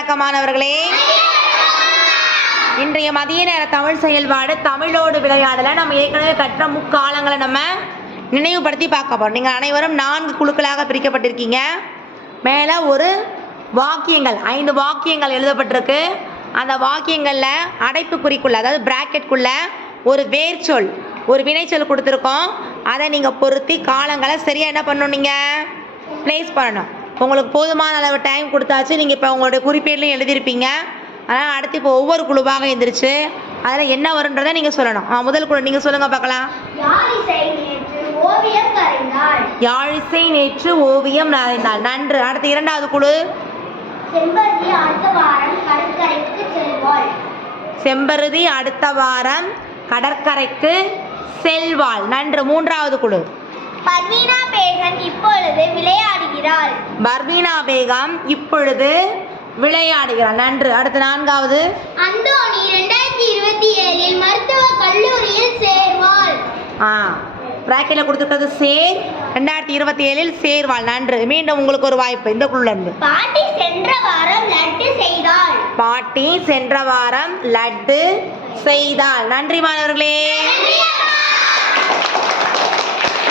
வணக்கமானவர்களே. இன்றைய மதிய நேர தமிழ் செயல்பாடு தமிழோடு விளையாடல. நம்ம ஏற்கனவே கற்ற முக்காலங்களை நம்ம நினைவுபடுத்தி பார்க்க போறோம். நீங்கள் அனைவரும் நான்கு குழுக்களாக பிரிக்கப்பட்டிருக்கீங்க. மேலே ஒரு வாக்கியங்கள் ஐந்து வாக்கியங்கள் எழுதப்பட்டிருக்கு. அந்த வாக்கியங்களில் அடைப்புக்குறிக்குள்ள அதாவது பிராக்கெட்குள்ள ஒரு வேர்ச்சொல் ஒரு வினைச்சொல் கொடுத்துருக்கோம். அதை நீங்கள் பொருத்தி காலங்களை சரியாக என்ன பண்ணணும் நீங்கள் ப்ளேஸ் பண்ணணும். உங்களுக்கு போதுமான அளவு டைம் கொடுத்தாச்சு. நீங்கள் இப்போ உங்களுடைய குறிப்பேட்லையும் எழுதியிருப்பீங்க. அதனால் அடுத்து இப்போ ஒவ்வொரு குழுவாக எழுந்திரிச்சு அதில் என்ன வருன்றதை நீங்கள் சொல்லணும். ஆ முதல் குழு நீங்கள் சொல்லுங்கள் பார்க்கலாம். யாழிசை நேற்று ஓவியம் வரைந்தாள் நன்று. அடுத்து இரண்டாவது குழு. அடுத்த வாரம் கடற்கரைக்கு செல்வாள் செம்பருதி அடுத்த வாரம் கடற்கரைக்கு செல்வாள். நன்று. மூன்றாவது குழு. பர்வீனா பர்வீனா பேகம் இப்பொழுது விளையாடுகிறாள். நன்று. அடுத்து நான்காவது. அந்தோணி இரண்டாயிரத்தி இருபத்தி ஏழில் மருத்துவ கல்லூரியில் சேர்வாள். ஆ பிராக்கெட்டில் கொடுத்துருக்கிறது சேர். ரெண்டாயிரத்தி இருபத்தி ஏழில் சேர்வாள். நன்று. மீண்டும் உங்களுக்கு ஒரு வாய்ப்பு. இந்த குழுல இருந்து பாட்டி சென்ற வாரம் லட்டு செய்தாள். பாட்டி சென்ற வாரம் லட்டு செய்தாள். நன்றி மாணவர்களே.